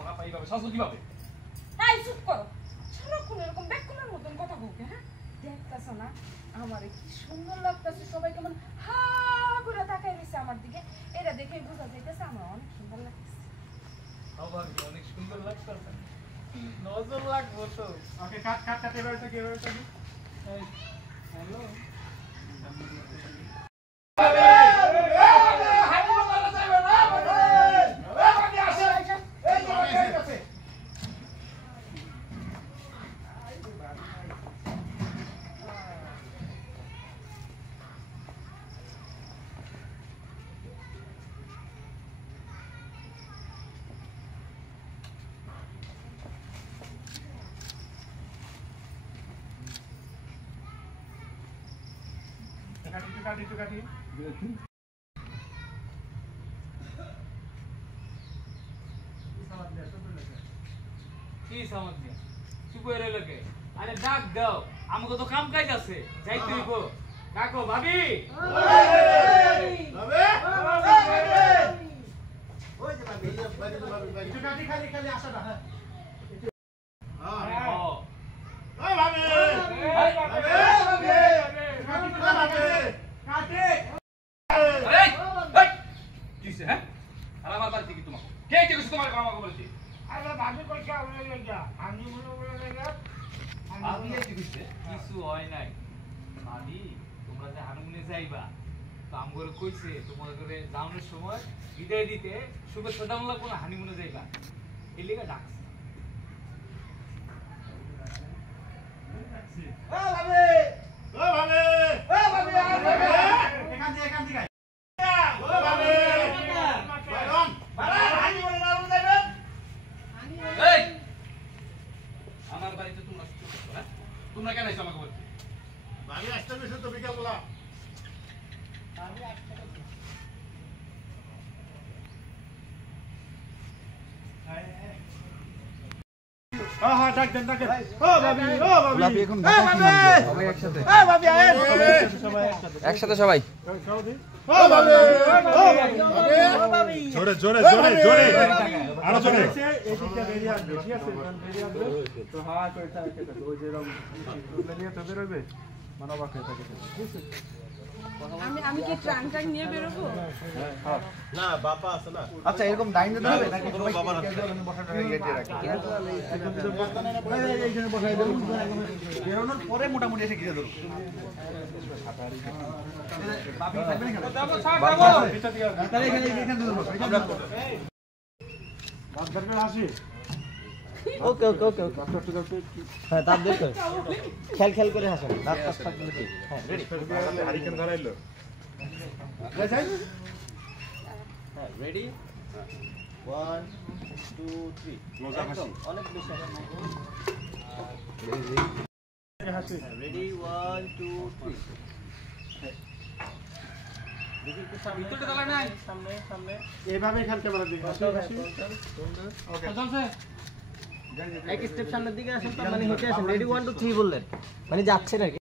না পাইবা শাসন কিভাবে এই চুপ করো সারাক্ষণ এরকম বেকুলের মতন কথা বলতে হ্যাঁ দেখতেছো না আমার কি সুন্দর লাগতেছে সবাই কেমন হা করে তাকাই রয়েছে আমার দিকে এটা দেখে বোঝা যাইতেছে আমার অনেক সুন্দর লাগতেছে আবার অনেক সুন্দর লাগতেছে নজর লাগবো তো ওকে কাট কাট কাট এবার এটা এবার এটা হ্যালো কাটি কি সামাদ দিয়া চুপ হয়ে রইল কে আরে ডাক দাও আমাকে তো কাম কাজ আছে যাইতে হইব কাকো ভাবি ভাবি ওই যে ভাবি একটু কাটি খালি খালি আশাটা হ্যাঁ ওই ভাবি কিছু হয় নাই ভাবি তোমরা যে হানুমনে যাইবা তো আমগরে কইছে তোমাদের যাওয়ার সময় বিদায় দিতে শুভেচ্ছা দাম লাগবো না হানিমুনে যাইবা এই লেগে ডাকছে আমার বাড়িতে তোমরা কেন এসে আমাকে বলছো আমি আসতে বেশি তো বিকাল বলা আমি আসতে হ্যাঁ ডাক দেন ডাক দেন ও ভাবি ভাবি এখন সবাই একসাথে ভাবি আয় একসাথে সবাই ও ভাবি ভাবি জোরে জোরে জোরে জোরে আরো জোরে এদিকে বেরিয়ে আসবে ঠিক আছে বেরিয়ে আসবে তো হাওয়া করে থাকে তো ওই যে রকম নিয়ে তো বেরোবে মানবা খেয়ে থাকে ঠিক আছে আমি কি ট্রাং ট্রাং নিয়ে বেরোবো না বাবা আছে না আচ্ছা এরকম ডাইন দিতে হবে নাকি সবাই বাবা আছে বসাটা রেডি রাখি এই জন্য বসাই দেব বেরোনোর পরে মোটামুটি এসে ঘিরে ধরো বাপি থাকবে না কেন যাবো ছাড় যাবো তাহলে এখানে ধরবো আমরা বাস ধরবে আসি ওকে ওকে ওকে ওকে হ্যাঁ দাঁত দেখো খেল খেল করে হাসেন দাঁত কাজ থাকলে কি হ্যাঁ রেডি হারিকেন ধরাইলো হ্যাঁ রেডি 1 2 3 মজা হাসি অনেক বেশি হাসি রেডি 1 2 3 দেখি একটু সামনে ভিতরটা দাঁড়া নাই সামনে সামনে এইভাবে খেল ক্যামেরা দিকে হাসি ওকে চলছে এক স্টেপ সামনের দিকে আসেন মানে হেঁটে আসেন রেডি 1 2 3 বললেন মানে যাচ্ছে নাকি